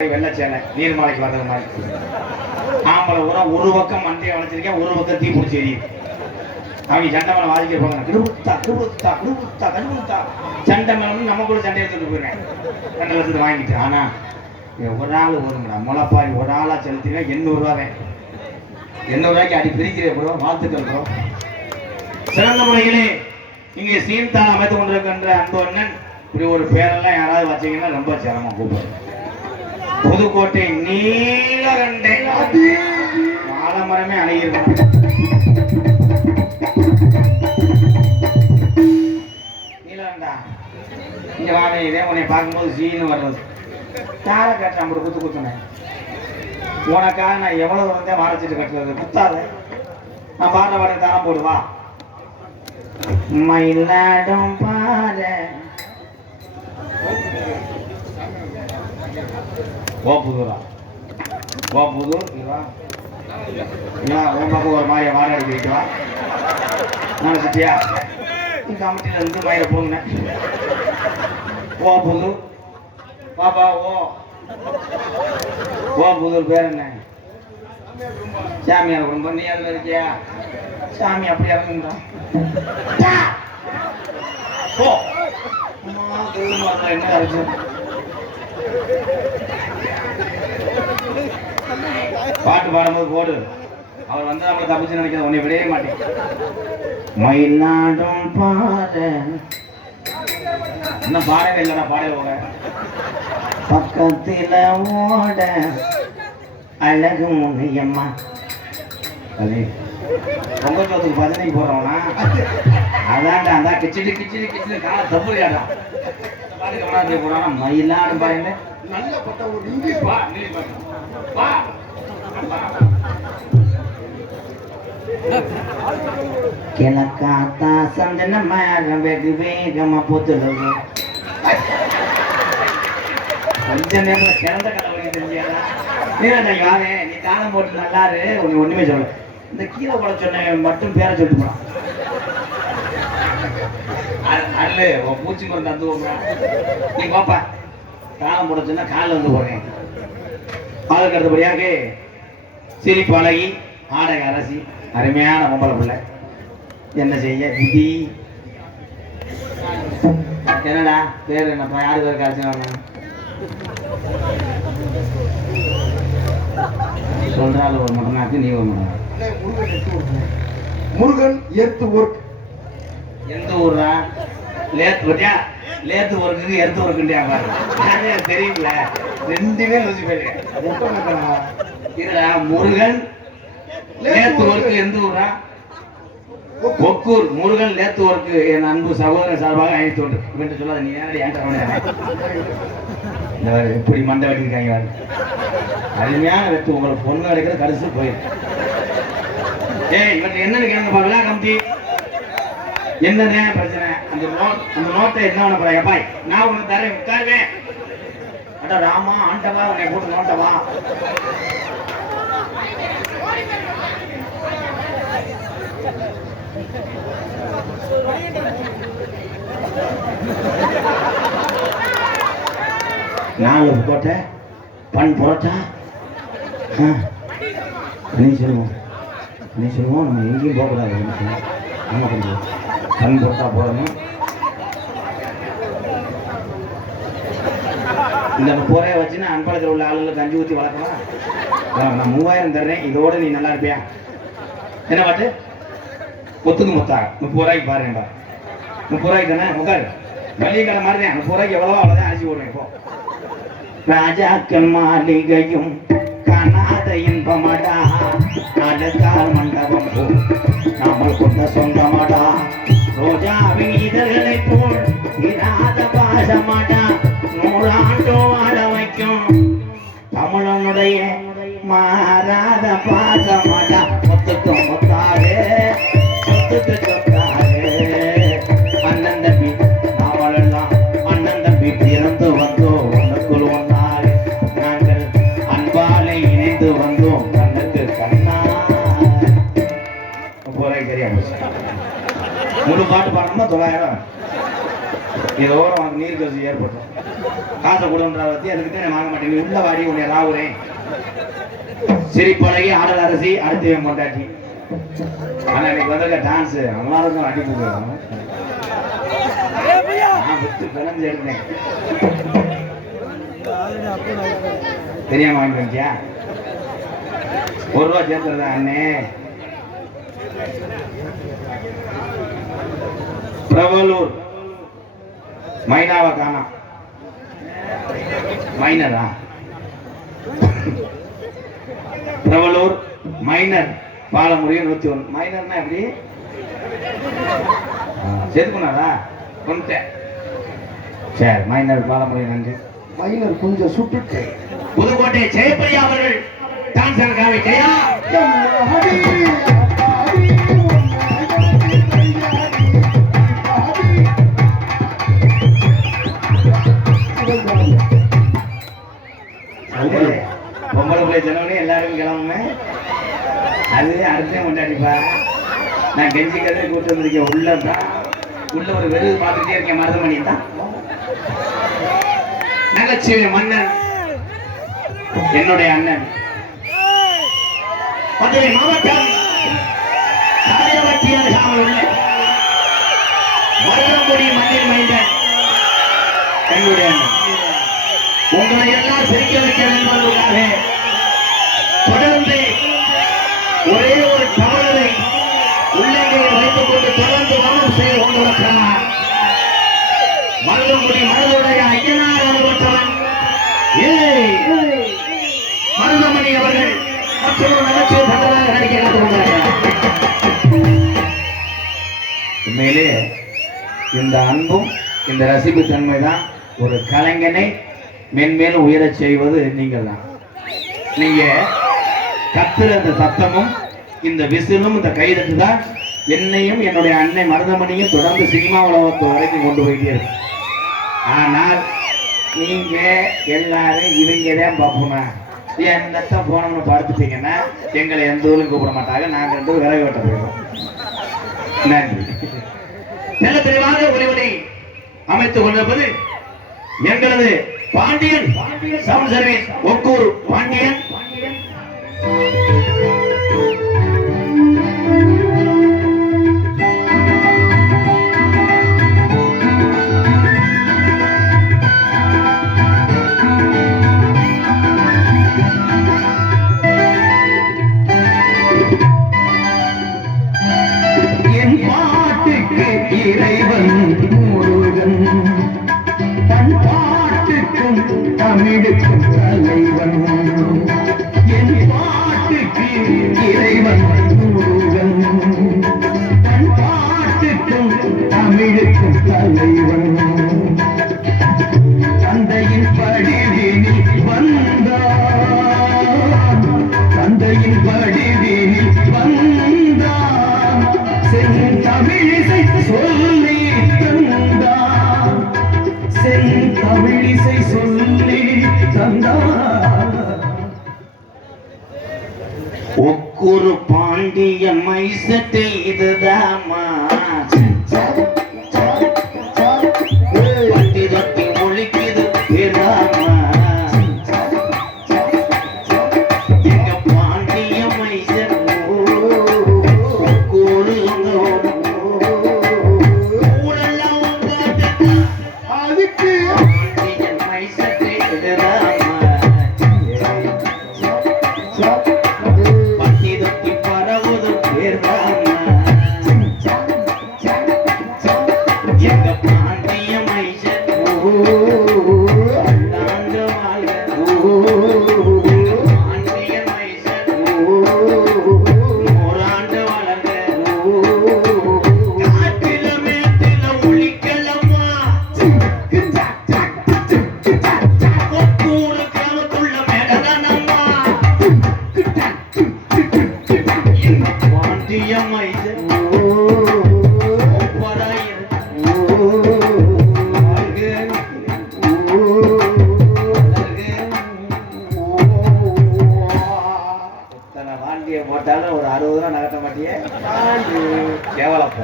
வெள்ளச்சேனை நீர்மலைக்கு வர்றது மாதிரி ஆம்பளை உரம் ஒரு பக்கம் மண்டையை வளைச்சிருக்கேன், ஒரு பக்கம் தீ பிடிச்சி எரியுது. அவங்க சண்டை மேலே வாதிக்க போங்க, கிடுபுத்தா கிடுபுத்தா கிடுபுத்தா கடுபுத்தா சண்டை மேலே நமக்குள்ள சண்டை எடுத்துட்டு போயிருக்கேன். 2 லட்சத்துக்கு வாங்கிட்டு. ஆனா ஒரு ஆள் வருங்கடா முளைப்பாரி ஒரு ஆளா செலுத்தினா 800 ரூபாவே. 800 ரூபாய்க்கு அடி பிரிக்கிறே ப்ரோ. வாழ்த்துக்கள் ப்ரோ. சிறந்த முறையிலே இங்கே சீன்தான் அமைத்து கொண்டிருக்கின்ற அன்பு அண்ணன். இப்படி ஒரு பேரெல்லாம் யாராவது வச்சீங்கன்னா ரொம்ப சிரமம். கூப்பிடு புதுக்கோட்டை நீலகண்டை ஆலமரமே அணையிருக்கும். நீலகண்டா இங்க வாங்க. இதே உன்னை பார்க்கும்போது சீனு வர்றது காலை கட்டுறேன். அப்படி குத்து குத்துனேன் உனக்காக நான் எவ்வளவு வந்தேன் வாழைச்சிட்டு கட்டுறது குத்தாத. நான் பாடுற பாட தானம் போடுவா. மயிலாடும் பாரு ஓப்புதூரா ஓப்புதூர் உன் பக்கம் ஒரு மாதிரி வாடகை அடிக்கிட்டா நினைச்சிட்டியா? கமிட்டியில இருந்து மயில போங்க. ஓப்புதூர் பாப்பா ஓப்புதூர் பேர் என்ன? சாமியார் குடும்பம். நீ அதுல இருக்கியா? சாமி அப்படி இறங்குங்களா? என்ன அரைச்சு பாட்டு பாடும்போது போடு. அவர் வந்து நம்மளை தப்பிச்சு நினைக்கிறது உன்னை விடவே மாட்டேன். மயிலாடும் பாரு இன்னும் பாடவே இல்லைடா. பாடவே போக பக்கத்துல ஓட அழகு முன்னையம்மா. அதே பொங்கல் சோத்துக்கு 15 போடுறவனா அதான்டா. அதான் கிச்சிட்டு கிச்சிட்டு கிச்சிட்டு காலை தப்புறியாடா. பாட்டு கவனம் போறானா மயிலாடும் பாருங்க. நல்ல பட்ட ஒரு இங்கிலீஷ் பா பா கிழக்காத்தா சந்தன மரம் வெகு வேகமா போத்துலது. கொஞ்ச நேரத்துல கிழந்த கடவுளை தெரிஞ்சியாடா. நீ யாரே நீ தானம் போட்டு நல்லாரு. உன்னை ஒண்ணுமே சொல்ல. இந்த கீழே போட சொன்ன மட்டும் பேரை சொல்லிட்டு போறான். அல்ல பூச்சி மருந்து தந்துவோம்னா நீ பாப்பா. தானம் போட சொன்னா காலில் வந்து போறேன். அதுக்கு அடுத்தபடியாக சிரிப்பு அழகி ஆடக அரசி அருமையான பொம்பளை பிள்ளை. என்ன செய்ய விதி? என்னடா பேர் என்னப்பா? யாரு பேருக்கு அரைச்சு சொல்றாள். ஒரு மடனாக்கு நீ ஒரு மடனா. Murugan earth work. எந்த ஊரா? லேத்து பத்தியா? லேத்து ஒர்க்கு எர்த்து ஒர்க்குண்டியா பாரு. தெரியுங்கள ரெண்டுமே யோசி போயிருக்கேன். இதுடா முருகன் லேத்து ஒர்க்கு எந்த ஊரா? ஒக்கூர். முருகன் லேத்து ஒர்க்கு என் அன்பு சகோதரன் சார்பாக அழைத்து கொண்டு என்று சொல்லாத. நீ நேரடி இந்த இப்படி மண்டை வெட்டிருக்காங்க. அருமையான வெட்டு. உங்களுக்கு பொண்ணு கிடைக்கிறது கடைசி போயிருக்கு. இவற்றை என்னன்னு கேட்க பாருங்களா கம்பி என்னதான் பிரச்சனை? அந்த நோட்டை என்ன பண்ண போறாங்க? பாய் நான் உனக்கு தரேன் உட்காருவேன். அடா ராமா ஆண்டவா உன்னை போட்டு நோட்டவா. நாலு கோட்டை பண் புரோட்டா. நீ சொல்லுவோம் நம்ம எங்கேயும் போகக்கூடாது. நம்ம கொஞ்சம் பண் புரோட்டா போடணும். இந்த 30 ரூபாய் வச்சுன்னா அன்பழத்தில் உள்ள ஆளுங்களுக்கு 5 ஊற்றி வளர்க்கலாம். நான் 3000 தர்றேன். இதோட நீ நல்லா இருப்பியா? என்ன பாட்டு? கொத்துக்கு மொத்தா 30 ரூபாய்க்கு பாருங்கடா. 30 ரூபாய்க்கு தானே உட்காரு. வெளியே கடை மாதிரி தான். 30 ரூபாய்க்கு எவ்வளவோ அவ்வளோதான் அரிசி போடுவேன். இப்போ ராஜாக்கள் மாளிகையும் காணாத இன்பமடா. நாடுகால் மண்டபம் போ நாமல் கொண்ட சொந்தமடா. ரோஜாவின் இதழ்களை போல் இராத பாசமடா. 100 ஆண்டு வாழ வைக்கும் தமிழனுடைய மாறாத பாசமடா. முத்துக்கு முத்தாரு சொத்துக்கு சொத்தாரு. அண்ணன் தம்பி நாவலெல்லாம் அண்ணன் தம்பி பிறந்து வந்தோம். ஒன்றுக்குள் ஒன்றால் நாங்கள் அன்பாலை இணைந்து வந்தோம். கண்ணுக்கு கண்ணா போறே சரியா முழு பாட்டு பாடணும்னா 900. ஏதோ உனக்கு நீர் ஜோசி ஏற்பட்டோம் காசை கொடுன்றா பத்தி அதுக்கு தான் வாங்க மாட்டேன் நீ உள்ள வாடி உன்னை ராவுறேன் சிரிப்பழகி ஆடல் அரசி அடுத்து கொண்டாட்டி ஆனா இன்னைக்கு வந்திருக்க டான்ஸ் எல்லாருக்கும் அடி போடுவோம் நான் விட்டு பிறந்து எடுத்தேன் தெரியாம வாங்கி வந்தியா ₹1 சேர்த்துறதா அண்ணே பிரபலூர் மைனாவை காணோம் மைனரா பிரபலூர் மைனர் பாலமுறை 101 மைனர்னா எப்படி சேர்த்துக்கணாரா கொண்டேன் சரி மைனர் பாலமுறை நன்றி மைனர் கொஞ்சம் சுட்டுட்டு புதுக்கோட்டை ஜெயப்பிரியா அவர்கள் டான்சர் காவி ஜெயா பொம்பளை பிள்ளை சொன்னோடனே எல்லாரும் கிளம்புமே அது அடுத்த கொண்டாடிப்பா நான் கெஞ்சி கதை கூட்டு வந்திருக்கேன் உள்ளதான் உள்ள ஒரு வெறுது பார்த்துட்டே இருக்கேன் மருதமணி தான் நகைச்சுவை மன்னன் என்னுடைய அண்ணன் மதுரை மாவட்டம் உள்ள மருதமுடி மண்ணில் மைந்தன் என்னுடைய அண்ணன் உங்களை எல்லாம் சிரிக்க வைக்க என்பதற்காக தொடர்ந்து ஒரே ஒரு தமிழரை உள்ளங்கையில் வைத்துக் கொண்டு தொடர்ந்து மனம் செய்து கொண்டிருக்கிறார் மருதமுடி மனதுடைய ஐயனார் அனுபவத்தவன் மருதமணி அவர்கள் மற்றொரு நகைச்சுவை தந்ததாக நடிக்க கற்றுக்கொண்டார்கள். உண்மையிலே இந்த அன்பும் இந்த ரசிப்பு தன்மை தான் ஒரு கலைஞனை மென்மேலும் உயரச் செய்வது நீங்கள் தான். நீங்க கத்துற அந்த சத்தமும் இந்த விசிலும் இந்த கைதட்டு தான் என்னையும் என்னுடைய அன்னை மருதமணியும் தொடர்ந்து சினிமா உலகத்து வரைக்கும் கொண்டு போயிட்டே இருக்கு. ஆனால் நீங்க எல்லாரும் இவங்க தான் பார்ப்போம்னா என்னத்தான் போனோம்னு பார்த்துட்டீங்கன்னா எங்களை எந்த ஊரும் கூப்பிட மாட்டாங்க. நாங்க ரெண்டு விறகு வெட்ட போயிடுவோம். நன்றி. நல்ல தெளிவாக உரைவனை அமைத்துக் கொண்டிருப்பது எங்களது பாண்டியன் சவுண்ட் சர்வீஸ் ஒக்கூர் பாண்டியன் என் பாட்டுக்கு இறைவன் முருகன் பாட்டுக்கும் தமிழுக்கும் தலைவன் என் பாட்டுக்கு இறைவன் முருகன் தன் பாட்டுக்கும் தமிழுக்கும் தலைவன் தந்தையின் படிவினில் வந்தான் தந்தையின் படிவினில் வந்தான் செந்தமிழிசை சொல்லி தந்தான் தமிழிசை சொல்லி தந்தார் ஒக்கூரு பாண்டிய மைசட்டை இதுதாமா பட்டி தொட்டி ஒழிக்குது பேராமா எங்க பாண்டிய மைசட் ஒக்கூரு போட்டாலும் ஒரு 60 ரூபா நகட்ட மாட்டியே கேவலப்ப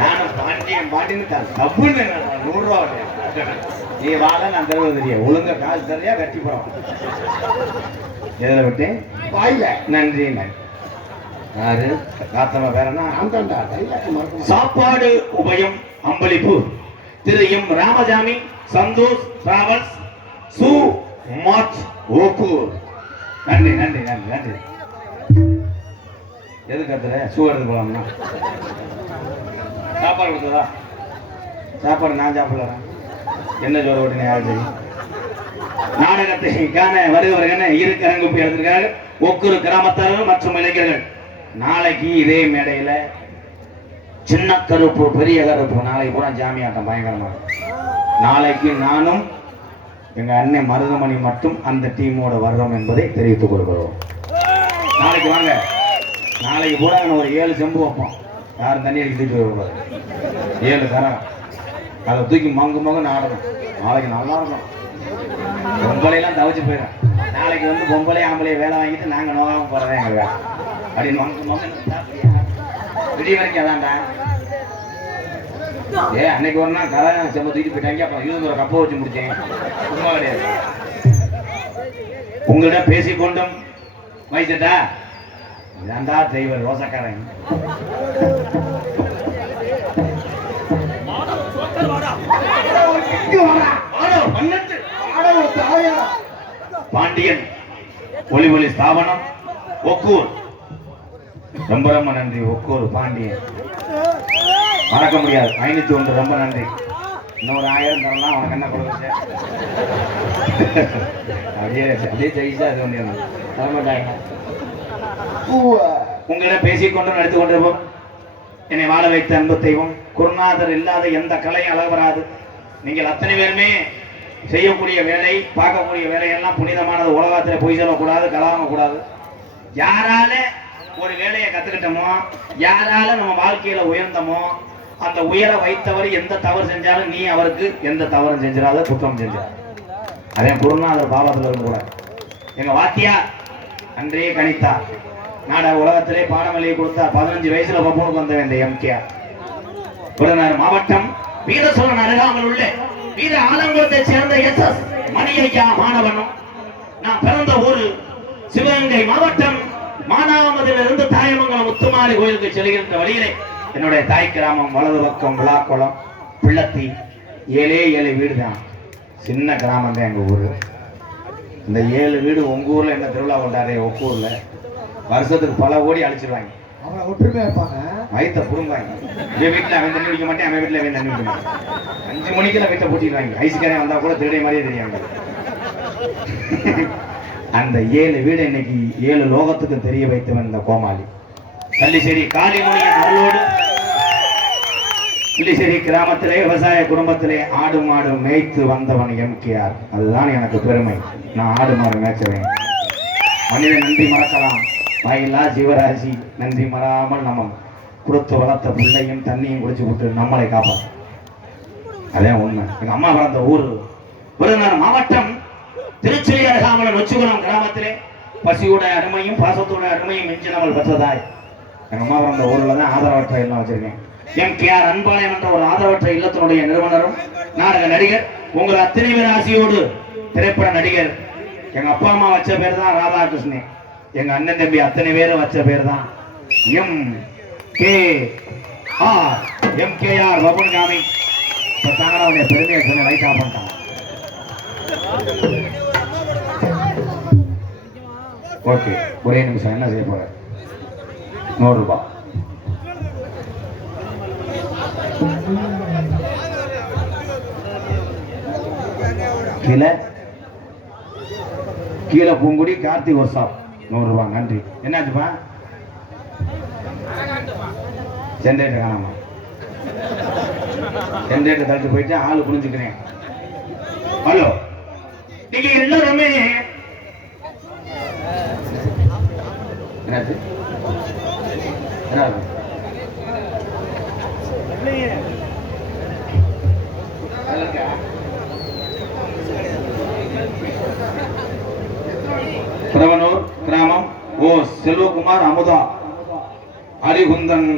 நானும் பாண்டியன் பாண்டியன்னு தப்புன்னு 100 ரூபா நீ வாழ நான் தருவது தெரியும் ஒழுங்க காசு தரையா கட்டி போறோம் எதில் விட்டு வாயில நன்றி யாரு காத்தவ வேறனா சாப்பாடு உபயம் அம்பளிப்பு திரு எம் ராமசாமி சந்தோஷ் டிராவல்ஸ் சு மார்ச் ஓக்கூர் நன்றி நன்றி நன்றி நன்றி எது கத்துற சூ எடுத்து போலாம்னா சாப்பாடு கொடுத்ததா சாப்பாடு நான் சாப்பிடலாம் என்ன ஜோர ஓட்டின யாரு தெரியும் நாடகத்தை காண வருகிறவர்கள் இரு கரங்குப்பி எடுத்திருக்காங்க ஒவ்வொரு கிராமத்தார்கள் மற்றும் இளைஞர்கள் நாளைக்கு இதே மேடையில சின்ன கருப்பு பெரிய கருப்பு நாளைக்கு பூரா ஜாமியாட்டம் பயங்கரமா நாளைக்கு நானும் எங்க அண்ணன் மருதமணி மட்டும் அந்த டீமோட வர்றோம் என்பதை தெரிவித்துக் கொள்கிறோம் நாளைக்கு வாங்க நாளைக்கு பூரா ஒரு 7 செம்பு வைப்போம் யாரும் தண்ணி அடிக்கிட்டு போயிடக்கூடாது 7 தரம் அதை தூக்கி மங்கு மங்கு ஆடணும் நாளைக்கு நல்லா இருக்கும் பொம்பளையெல்லாம் தவிச்சு போயிடும் நாளைக்கு வந்து பொம்பளை ஆம்பளையை வேலை வாங்கிட்டு நாங்கள் நோகாமல் போகிறதே எங்கள் வேலை அப்படின்னு மங்கு மங்கு விடிய வரைக்கும் அதான்டா அன்னைக்கு ஒரு நாள் கதை செம்ம தூக்கி போயிட்டாங்க அப்புறம் 20 ஒரு கப்பை வச்சு முடிச்சேன் சும்மா கிடையாது உங்களிடம் பேசிக்கொண்டும் வைத்தட்டா இதாண்டா டிரைவர் ரோசக்காரன் பாண்டியன் ஒளிவொலி ஸ்தாபனம் ஒக்கூர் ரொம்ப ரொம்ப நன்றி ஒக்கூர் பாண்டியன் மறக்க முடியாது 501 ரொம்ப நன்றி இன்னொரு 1000 தரலாம் அவனுக்கு என்ன கொடுக்க அப்படியே அப்படியே ஜெயிச்சா அது வந்து தரமாட்டாங்க உங்களிடம் பேசிக்கொண்டு நடத்தி கொண்டிருப்போம் என்னை வாழ வைத்த அன்பு தெய்வம் குருநாதர் இல்லாத எந்த கலையும் அளவு வராது நீங்கள் அத்தனை பேருமே செய்யக்கூடிய வேலை பார்க்கக்கூடிய வேலையெல்லாம் புனிதமானது உலகத்தில் பொய் சொல்லக்கூடாது கலாமக்கூடாது யாரால ஒரு வேலையை கத்துக்கிட்டோமோ யாரால நம்ம வாழ்க்கையில உயர்ந்தமோ அந்த உயர வைத்தவர் எந்த தவறு செஞ்சாலும் நீ அவருக்கு எந்த தவறும் செஞ்சிடாத குற்றம் செஞ்சார் அதே குருநாதர் பாவத்தில் இருக்கும் கூட எங்க வாத்தியா அன்றே கணித்தா நாடக உலகத்திலே பாடம் எழுதி கொடுத்தா 15 வயசுல பப்பனுக்கு வந்தவன் இந்த எம்கேஆர் விருதுநகர் மாவட்டம் வீரசோழன் அருகாமல் உள்ள வீர ஆலங்குளத்தை சேர்ந்த SS மணியையா மாணவனும் நான் பிறந்த ஊர் சிவகங்கை மாவட்டம் மானாமதிலிருந்து தாயமங்கலம் முத்துமாரி கோயிலுக்கு செல்கின்ற வழியிலே என்னுடைய தாய் கிராமம் வலது பக்கம் விழாக்குளம் பிள்ளத்தி 7 வீடு தான் சின்ன கிராமம் தான் எங்க ஊரு இந்த 7 வீடு உங்க ஊர்ல என்ன திருவிழா கொண்டாரு ஒக்கூர்ல வருஷத்துக்கு பல கோடி அழிச்சிருவாங்க அவனை ஒற்றுமையா இருப்பாங்க வயிற்ற புடுங்காங்க என் வீட்டுல அவன் தண்ணி குடிக்க மாட்டேன் அவன் வீட்டுல அவன் தண்ணி குடிக்க மாட்டேன் 5 மணிக்கெல்லாம் வீட்டை பூட்டிடுவாங்க ஐஸ்காரன் வந்தா கூட திருடைய மாதிரியே தெரியாங்க அந்த 7 வீடு இன்னைக்கு 7 லோகத்துக்கு தெரிய வைத்தவன் இந்த கோமாளி கள்ளிசேரி காளிமுனியின் அருளோடு கிள்ளிசேரி கிராமத்திலே விவசாய குடும்பத்திலே ஆடு மாடு மேய்த்து வந்தவன் எம்கேஆர் அதுதான் எனக்கு பெருமை நான் ஆடு மாடு மேய்ச்சவேன் மனிதன் நன்றி மறக்கலாம் வாயில்லா ஜீவராசி நன்றி மறாமல் நம்ம கொடுத்து வளர்த்த பிள்ளையும் தண்ணியும் குடிச்சு விட்டு நம்மளை காப்பாற்ற அதே உண்மை எங்க அம்மா பிறந்த ஊர் விருதுநகர் மாவட்டம் திருச்சி அருகாமல் நொச்சிகுளம் கிராமத்திலே பசியோட அருமையும் பாசத்தோட அருமையும் மிஞ்சி நம்ம பெற்றதாய் எங்க அம்மா பிறந்த ஊர்ல தான் ஆதரவற்ற இல்லம் வச்சிருக்கேன் எம்கேஆர் அன்பாளையம் என்ற ஒரு ஆதரவற்ற இல்லத்தினுடைய நிறுவனரும் நாடக நடிகர் உங்கள் அத்தனை பேர் ஆசையோடு திரைப்பட நடிகர் எங்க அப்பா அம்மா வச்ச பேர் தான் ராதாகிருஷ்ணன் எங்க அண்ணன் தம்பி அத்தனை பேரும் வச்ச பேர் தான் எம்கேஆர் பபுன்காமி தாங்கடா பெருமையை சொன்ன லைட் ஆஃப் பண்ணிட்டான் ஓகே ஒரே நிமிஷம் என்ன செய்ய போற 100 ரூபாய் கீழே பூங்குடி கார்த்திக் ஒர்க்ஷாப் 100 ரூபாய் நன்றி என்னாச்சுப்பா ஜென்ரேட்டர் காணாமா ஜென்ரேட்டர் தள்ளி போயிட்டு ஆளு புரிஞ்சுக்கிறேன் ஹலோ நீங்க எல்லாருமே என்னாச்சு என்ன பிரவனூர் கிராமம் ஓ செல்வகுமார் அமுதா அரிகுந்தன்